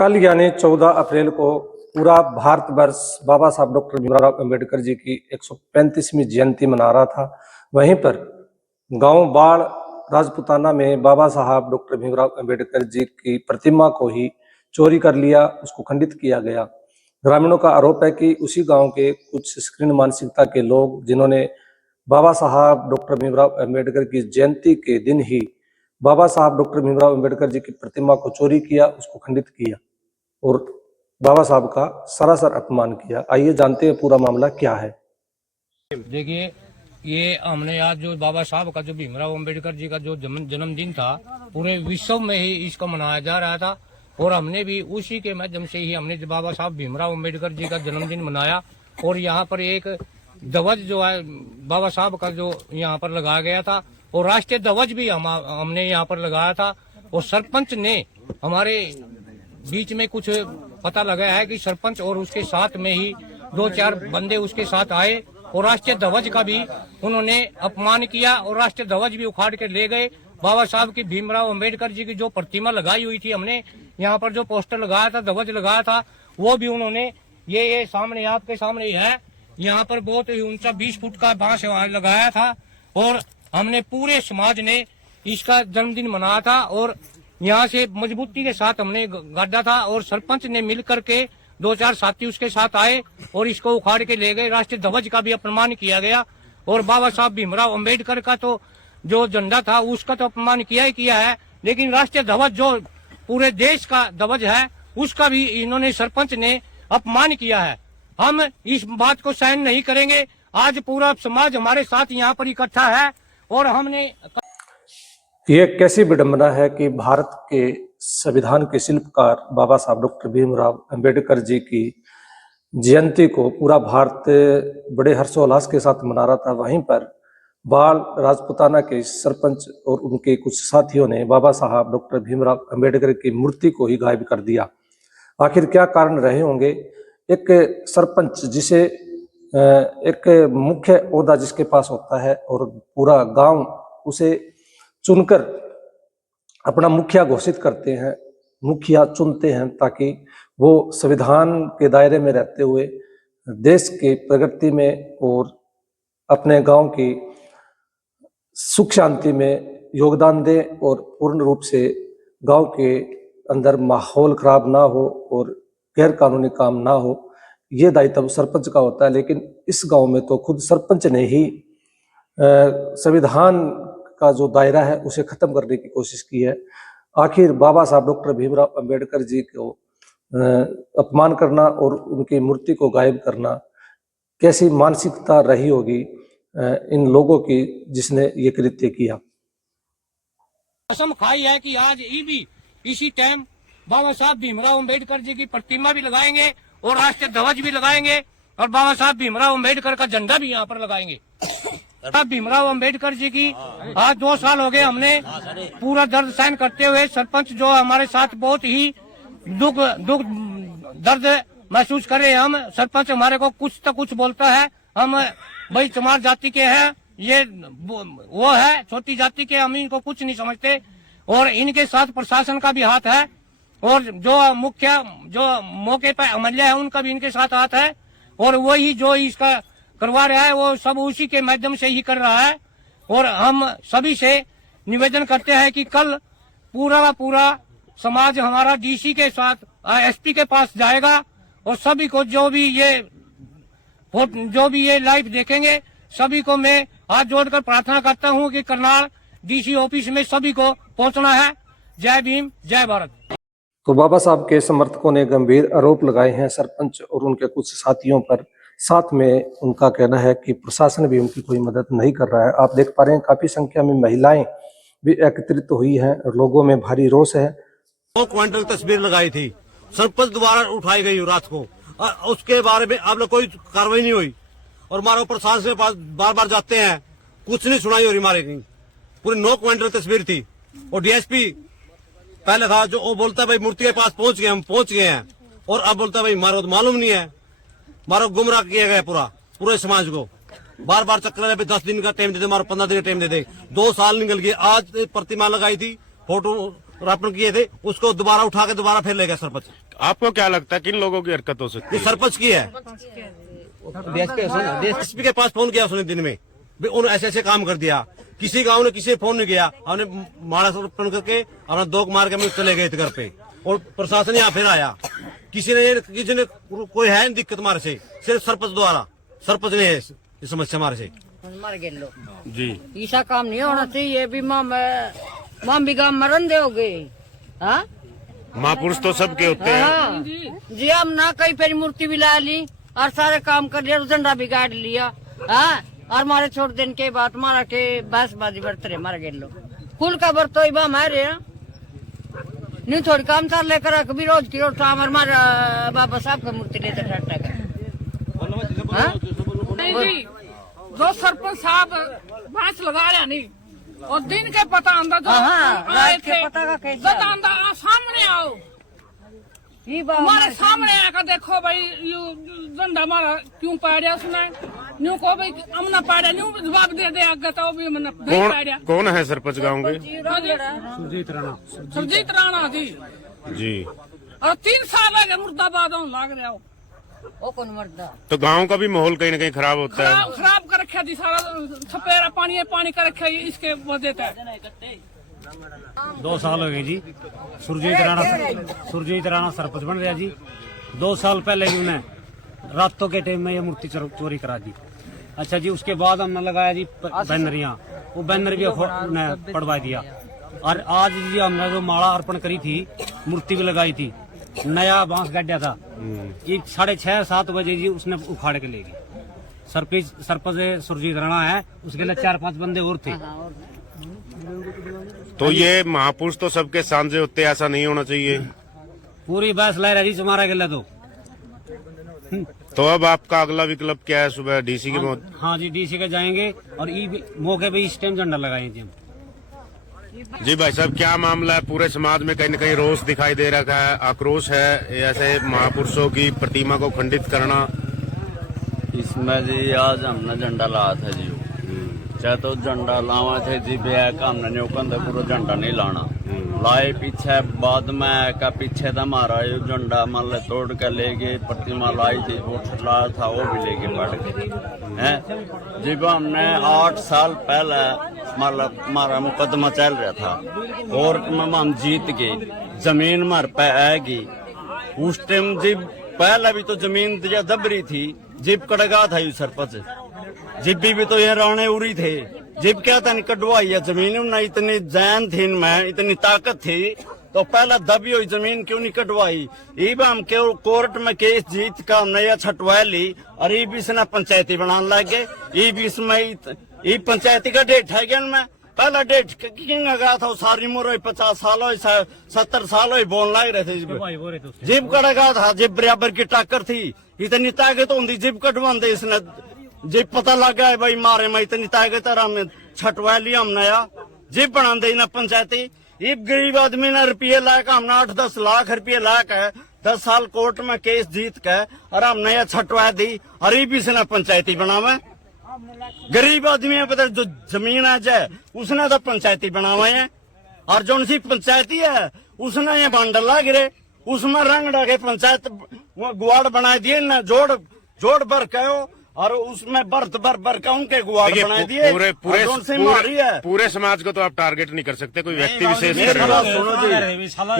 कल यानी 14 अप्रैल को पूरा भारतवर्ष बाबा साहब डॉक्टर भीमराव अंबेडकर जी की 135वीं जयंती मना रहा था। वहीं पर गांव बाढ़ राजपुताना में बाबा साहब डॉक्टर भीमराव अंबेडकर जी की प्रतिमा को ही चोरी कर लिया, उसको खंडित किया गया। ग्रामीणों का आरोप है कि उसी गांव के कुछ संकीर्ण मानसिकता के लोग, जिन्होंने बाबा साहब डॉक्टर भीमराव अंबेडकर की जयंती के दिन ही बाबा साहब डॉक्टर भीमराव अंबेडकर जी की प्रतिमा को चोरी किया, उसको खंडित किया और बाबा साहब का सरासर अपमान किया। आइए जानते हैं पूरा मामला क्या है। देखिए, ये हमने आज जो बाबा साहब का जो भीमराव अंबेडकर जी का जो जन्मदिन था, पूरे विश्व में ही इसको मनाया जा रहा था और हमने भी उसी के माध्यम से ही हमने बाबा साहब भीमराव अंबेडकर जी का जन्मदिन मनाया। और यहाँ पर एक ध्वज जो है बाबा साहब का जो यहाँ पर लगाया गया था और राष्ट्रीय ध्वज भी हमने यहाँ पर लगाया था। और सरपंच ने हमारे बीच में कुछ पता लगा है कि सरपंच और उसके साथ में ही 2-4 बंदे उसके साथ आए और राष्ट्रीय ध्वज का भी उन्होंने अपमान किया और राष्ट्रीय ध्वज भी उखाड़ के ले गए। बाबा साहब की भीमराव अंबेडकर जी की जो प्रतिमा लगाई हुई थी, हमने यहाँ पर जो पोस्टर लगाया था, ध्वज लगाया था, वो भी उन्होंने ये सामने आपके सामने ही है, यहाँ पर बहुत ही ऊंचा 20 फुट का बांस लगाया था और हमने पूरे समाज ने इसका जन्मदिन मनाया था और यहाँ से मजबूती के साथ हमने गाड़ा था और सरपंच ने मिल करके 2-4 साथी उसके साथ आए और इसको उखाड़ के ले गए। राष्ट्रीय ध्वज का भी अपमान किया गया और बाबा साहब भीमराव अंबेडकर का तो जो झंडा था उसका तो अपमान किया ही किया है, लेकिन राष्ट्रीय ध्वज जो पूरे देश का ध्वज है उसका भी इन्होंने सरपंच ने अपमान किया है। हम इस बात को सहन नहीं करेंगे। आज पूरा समाज हमारे साथ यहाँ पर इकट्ठा है और हमने ये कैसी विडंबना है कि भारत के संविधान के शिल्पकार बाबा साहब डॉक्टर भीमराव अंबेडकर जी की जयंती को पूरा भारत बड़े हर्षोल्लास के साथ मना रहा था। वहीं पर बाल राजपुताना के सरपंच और उनके कुछ साथियों ने बाबा साहब डॉक्टर भीमराव अंबेडकर की मूर्ति को ही गायब कर दिया। आखिर क्या कारण रहे होंगे? एक सरपंच जिसे एक मुख्य ओहदा जिसके पास होता है और पूरा गांव उसे चुनकर अपना मुखिया घोषित करते हैं, मुखिया चुनते हैं ताकि वो संविधान के दायरे में रहते हुए देश की प्रगति में और अपने गांव की सुख शांति में योगदान दे और पूर्ण रूप से गांव के अंदर माहौल खराब ना हो और गैर कानूनी काम ना हो। ये दायित्व सरपंच का होता है, लेकिन इस गांव में तो खुद सरपंच ने ही संविधान का जो दायरा है उसे खत्म करने की कोशिश की है। आखिर बाबा साहब डॉक्टर भीमराव अंबेडकर जी को अपमान करना और उनकी मूर्ति को गायब करना कैसी मानसिकता रही होगी इन लोगों की जिसने ये कृत्य किया। कसम खाई है कि आज भी इसी टाइम बाबा साहब भीमराव अंबेडकर जी की प्रतिमा भी लगाएंगे और राष्ट्रीय ध्वज भी लगाएंगे और बाबा साहब भीमराव अंबेडकर का झंडा भी यहाँ पर लगाएंगे। भीमराव अंबेडकर जी की आज 2 साल हो गए हमने पूरा दर्द सहन करते हुए। सरपंच जो हमारे साथ बहुत ही दुख दर्द महसूस कर रहे हैं। हम सरपंच हमारे को कुछ तो कुछ बोलता है, हम भाई चमार जाति के हैं, ये वो है छोटी जाति के, हम इनको कुछ नहीं समझते और इनके साथ प्रशासन का भी हाथ है और जो मुख्य जो मौके पर अमल्या है उनका भी इनके साथ हाथ है और वही जो इसका करवा रहा है वो सब उसी के माध्यम से ही कर रहा है। और हम सभी से निवेदन करते हैं कि कल पूरा समाज हमारा डीसी के साथ एसपी के पास जाएगा और सभी को जो भी ये लाइव देखेंगे सभी को मैं हाथ जोड़कर प्रार्थना करता हूं कि करनाल डीसी ऑफिस में सभी को पहुंचना है। जय भीम, जय भारत। तो बाबा साहब के समर्थकों ने गंभीर आरोप लगाए हैं सरपंच और उनके कुछ साथियों पर। साथ में उनका कहना है कि प्रशासन भी उनकी कोई मदद नहीं कर रहा है। आप देख पा रहे हैं काफी संख्या में महिलाएं भी एकत्रित हुई हैं और लोगों में भारी रोष है। 2 क्विंटल तस्वीर लगाई थी, सरपंच द्वारा उठाई गई रात को, उसके बारे में अब कोई कार्रवाई नहीं हुई और हमारे प्रशासन के पास बार बार जाते हैं, कुछ नहीं सुनाई हो रही हमारे की। पूरी 9 क्विंटल तस्वीर थी और डीएसपी पहले था जो वो बोलता है भाई मूर्ति के पास पहुंच गए, हम पहुंच गए हैं, और अब बोलता है भाई हमारा तो मालूम नहीं है। हमारा गुमराह किया गया पूरे समाज को। बार बार चक्कर है 10 दिन का टाइम दे दे, हमारा 15 दिन का टाइम दे दे। 2 साल निकल गए। आज प्रतिमा लगाई थी, फोटो अर्पण किए थे, उसको दोबारा उठा के दोबारा फिर ले गया सरपंच। आपको क्या लगता है किन लोगों की हरकत हो सकती ये है? सरपंच की है। डीएसपी के पास फोन किया उसने दिन में, उन्होंने ऐसे ऐसे काम कर दिया। किसी गांव ने किसी फोन नहीं किया, हमने माड़ा अर्पण करके अपना दोग मार के हम चले गए थे घर पे, और प्रशासन यहाँ फिर आया। किसी ने कोई है नहीं दिक्कत हमारे से, सिर्फ सरपंच द्वारा, सरपंच ने है समस्या हमारे से। मर गए लोग जी ऐसा काम नहीं होना चाहिए। भी माम भी गाँव मरन दोगे। हाँ महापुरुष तो सबके होते हैं। हाँ जी, हम ना कहीं पर मूर्ति भी ला ली और सारे काम कर लिया, झंडा भी गाड़ लिया। हाँ और मारे छोड़ देने के बाद मारा के बांसबाजी बरत रहे मर गए लोग। फूल का बरतो ही मारे नहीं थोड़ी काम चाल लेकर कभी रोज की रोज शाम हमारे बाबा साहब का मूर्ति लेते ठट्टा का। जो सरपंच साहब बांस लगा रहा नहीं, और दिन के पता अंदा जो आए थे, जब अंदा सामने आओ, हमारे सामने आकर देखो भाई यू झंडा हमारा क्यों पाड़ा उसने, न्यू को भाई हमने पाड़ा, न्यू जवाब दे दे आगे तो भी हमने नहीं पाड़ा। कौन है सरपंच गाँव के? सुरजीत राणा जी। जी और 3 साल हो गए मुर्दाबाद लाग रहा हो। ओ कौन मरदा? तो गांव का भी माहौल कहीं ना कहीं खराब होता है। खराब कर रखा जी, सारा सपेरा पानी कर रखा इसके वजह से। 2 साल हो गए जी। सुरजीत राणा सरपंच बन गया जी। 2 साल पहले भी उन्हें रातों के टाइम में ये मूर्ति चोरी करा दी। अच्छा जी, उसके बाद हमने लगाया जी बैनरियां, वो बैनर भी उन्हें पड़वा दिया। और आज जी हमने जो माला अर्पण करी थी, मूर्ति भी लगाई थी, नया बांस गड्ढा था, ये 6:30-7 बजे जी उसने उखाड़ के ले गई। सरपंच सुरजीत राणा है, उसके लिए 4-5 बंदे और थे। तो ये महापुरुष तो सबके सांझे होते हैं, ऐसा नहीं होना चाहिए। पूरी बहस ला रही जी हमारा गले तो अब आपका अगला विकल्प क्या है? सुबह डीसी के हाँ जी, डीसी के जाएंगे और मौके पे इस टाइम झंडा लगाएंगे जी हम। जी भाई साहब, क्या मामला है? पूरे समाज में कहीं न कहीं रोष दिखाई दे रहा है, आक्रोश है, ऐसे महापुरुषों की प्रतिमा को खंडित करना। इसमें जी आज हमने झंडा लाया था जी, चाहे तो झंडा लावा थे जी, ब्याह का हमने न्योकन पूरा झंडा नहीं लाना लाए पीछे, बाद में का पीछे था हमारा ये झंडा मान ले तोड़ के ले गए, प्रतिमा लाई थी वो लाया था वो भी लेके बढ़ गए हैं। जब हमने 8 साल पहले मतलब हमारा मुकदमा चल रहा था और हम जीत गए, जमीन हमारे पे आएगी। उस टाइम जब पहले भी तो जमीन दबरी थी, जिप कड़गा था यू सरपंच, जिप भी तो ये राणे उरी थे, जिप क्या था कटवाई है जमीन ना, इतनी जैन थी मैं, इतनी ताकत थी तो पहला दबी हुई जमीन क्यों नहीं कटवाई। इब हम कोर्ट में केस जीत का हमने यह छटवा ली और ये भी इसने पंचायती बनाने लग गए। ये भी इसमें पंचायती का डेट है क्या मैं पहला डेट किंग गया था, सारी उम्र 50 साल हो 70 साल हो बोलने लग रहे थे। जिप कड़गा था, जिप बराबर की टक्कर थी, इतनी ताकत होती जिप कटवाते इसने, जिप पता लग गया भाई मारे में इतनी ताकत है, छटवा लिया हमने या जिप बना दे ना पंचायती। ये गरीब आदमी ने रुपये लायक हमने 8-10 लाख रुपये लायक है, 10 साल कोर्ट में केस जीत के और हमने यह छटवा दी और ये भी इसने पंचायती बनावे। गरीब आदमी पता जो जमीन है जाए उसने तो पंचायती बनावे है, और जो उनकी पंचायती है उसने ये बांडल ला गिरे, उसमें रंग डाके पंचायत गुआड़ बना दिए ना, जोड़ भर के और उसमें बर्थ भर का उनके गुआड़ बना दिए। पूरे समाज को तो आप टारगेट नहीं कर सकते, कोई व्यक्ति विशेष। सुनो जी,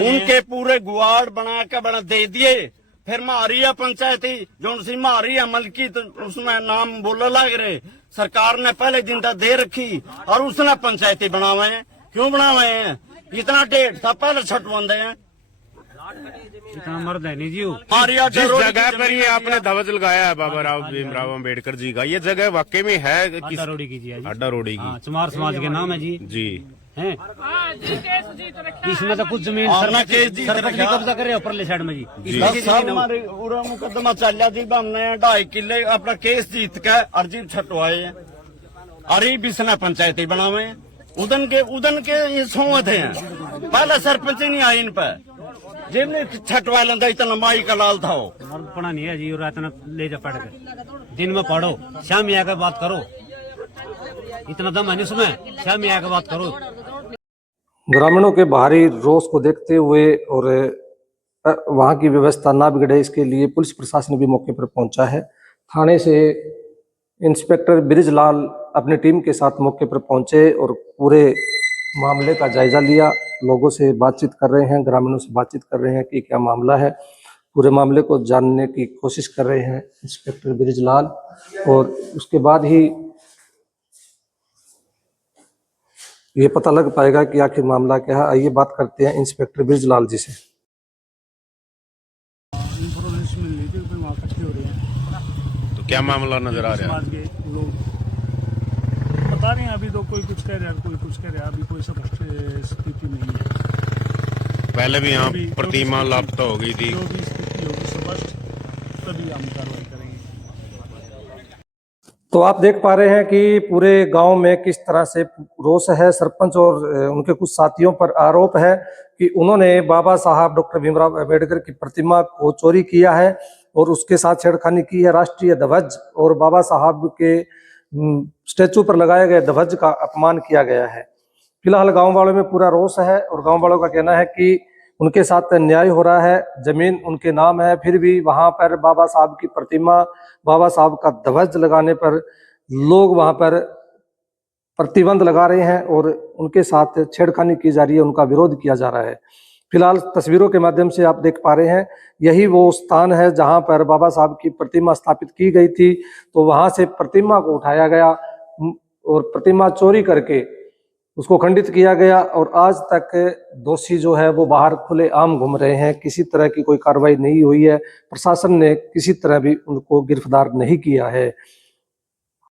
उनके पूरे गुआड़ बना के बना दे दिए, फिर मारी है पंचायती जो सी मारी है मलकी, तो उसमें नाम बोलने लग रहे। सरकार ने पहले दिन तक दे रखी और उसने पंचायती बनावे हैं। क्यों बनावे हैं? इतना डेट था पहले छटवाते हैं। इतना मर्द है नहीं जी। जिस जगह पर ये आपने ध्वज लगाया है बाबा राव भीमराव अम्बेडकर जी का, ये जगह वाकई में है अड्डा रोडी की जी, अड्डा रोडी की चमार समाज के नाम है जी। जी हैं, इसमें तो कुछ जमीन सरपंच कब्जा करे ऊपरले साइड में जी। 10 साल हमारे पूरा मुकदमा चल रहा जी, हमने 2.5 किले अपना केस जीत के अर्जी छटवाए हैं और ये बिसना पंचायती बनावे। उदन के ये सोवत हैं, पहले सरपंच नहीं आए इन पे, जिनने छटवा लेंदा इतना माई का लाल था। मर्द पढ़ा नहीं है जी, रात में ले जा पढ़ के, दिन में पढ़ो, शाम में आकर बात करो, इतना दम है नहीं उसमें, शाम में आकर बात करो। ग्रामीणों के भारी रोष को देखते हुए और वहाँ की व्यवस्था ना बिगड़े, इसके लिए पुलिस प्रशासन भी मौके पर पहुंचा है। थाने से इंस्पेक्टर ब्रिजलाल अपनी टीम के साथ मौके पर पहुंचे और पूरे मामले का जायजा लिया। लोगों से बातचीत कर रहे हैं, ग्रामीणों से बातचीत कर रहे हैं कि क्या मामला है, पूरे मामले को जानने की कोशिश कर रहे हैं इंस्पेक्टर ब्रिजलाल। और उसके बाद ही ये पता लग पाएगा कि आखिर मामला क्या है। आइए बात करते हैं इंस्पेक्टर ब्रिजलाल जी से। इंफॉर्मेशन मिल रही थी कि वहाँ इकट्ठे हो रहे हैं, तो क्या मामला नजर आ रहा है? समाज के लोग बता रहे हैं। अभी तो कोई कुछ कह रहा है, कोई कुछ कह रहा है, अभी कोई स्पष्ट स्थिति नहीं है। पहले भी यहाँ जो प्रतिमा भी लापता हो गई थी। जो भी स्थिति होगी स्पष्ट, तभी हम कार्रवाई करेंगे। तो आप देख पा रहे हैं कि पूरे गांव में किस तरह से रोष है। सरपंच और उनके कुछ साथियों पर आरोप है कि उन्होंने बाबा साहब डॉक्टर भीमराव अंबेडकर की प्रतिमा को चोरी किया है और उसके साथ छेड़खानी की है। राष्ट्रीय ध्वज और बाबा साहब के स्टैचू पर लगाए गए ध्वज का अपमान किया गया है। फिलहाल गांव वालों में पूरा रोष है और गांव वालों का कहना है कि उनके साथ अन्याय हो रहा है। जमीन उनके नाम है, फिर भी वहां पर बाबा साहब की प्रतिमा, बाबा साहब का ध्वज लगाने पर लोग वहां पर प्रतिबंध लगा रहे हैं और उनके साथ छेड़खानी की जा रही है, उनका विरोध किया जा रहा है। फिलहाल तस्वीरों के माध्यम से आप देख पा रहे हैं, यही वो स्थान है जहां पर बाबा साहब की प्रतिमा स्थापित की गई थी। तो वहां से प्रतिमा को उठाया गया और प्रतिमा चोरी करके उसको खंडित किया गया और आज तक दोषी जो है वो बाहर खुले आम घूम रहे हैं। किसी तरह की कोई कार्रवाई नहीं हुई है, प्रशासन ने किसी तरह भी उनको गिरफ्तार नहीं किया है।